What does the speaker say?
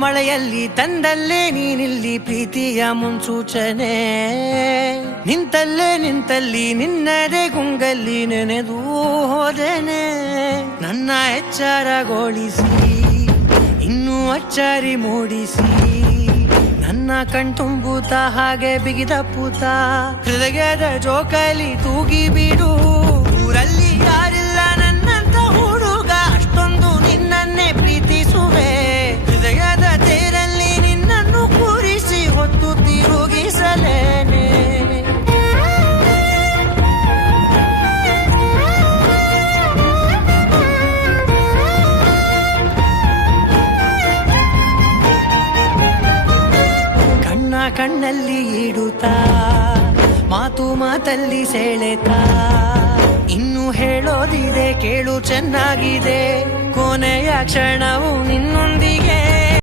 ಮಳೆಯಲ್ಲಿ ತಂದಲ್ಲೇ ನೀನಿಲ್ಲಿ ಪ್ರೀತಿಯ ಮುನ್ಸೂಚನೆ. ನಿಂತಲ್ಲಿ ನಿನ್ನದೇ ಗುಂಗಲ್ಲಿ ನೆನೆದು ಹೋದೆನೆ. ನನ್ನ ಎಚ್ಚರಗೊಳಿಸಿ ಇನ್ನೂ ಅಚ್ಚರಿ ಮೂಡಿಸಿ, ನನ್ನ ಕಣ್ತುಂಬುತ್ತ ಹಾಗೆ ಬಿಗಿದ ಪೂತ ಹೃದಯದ ಜೋಕಾಲಿ ತೂಗಿ ಬಿಡು. ಊರಲ್ಲಿ ಯಾರಿಲ್ಲ ನನ್ನಂತ ಹುಡುಗ, ಅಷ್ಟೊಂದು ನಿನ್ನನ್ನೇ ಪ್ರೀತಿಸುವೆ. ಹೃದಯದ ತೇರಲ್ಲಿ ನಿನ್ನನ್ನು ಕೂರಿಸಿ ಹೊತ್ತು ತಿರುಗಿಸಲೇನೆ. ಕಣ್ಣಲ್ಲಿ ಇಡುತ್ತಾ ಮಾತಲ್ಲಿ ಸೆಳೆತಾ, ಇನ್ನು ಹೇಳೋದಿದೆ ಕೇಳು ಚೆನ್ನಾಗಿದೆ. ಕೊನೆಯ ಕ್ಷಣವು ನಿನ್ನೊಂದಿಗೆ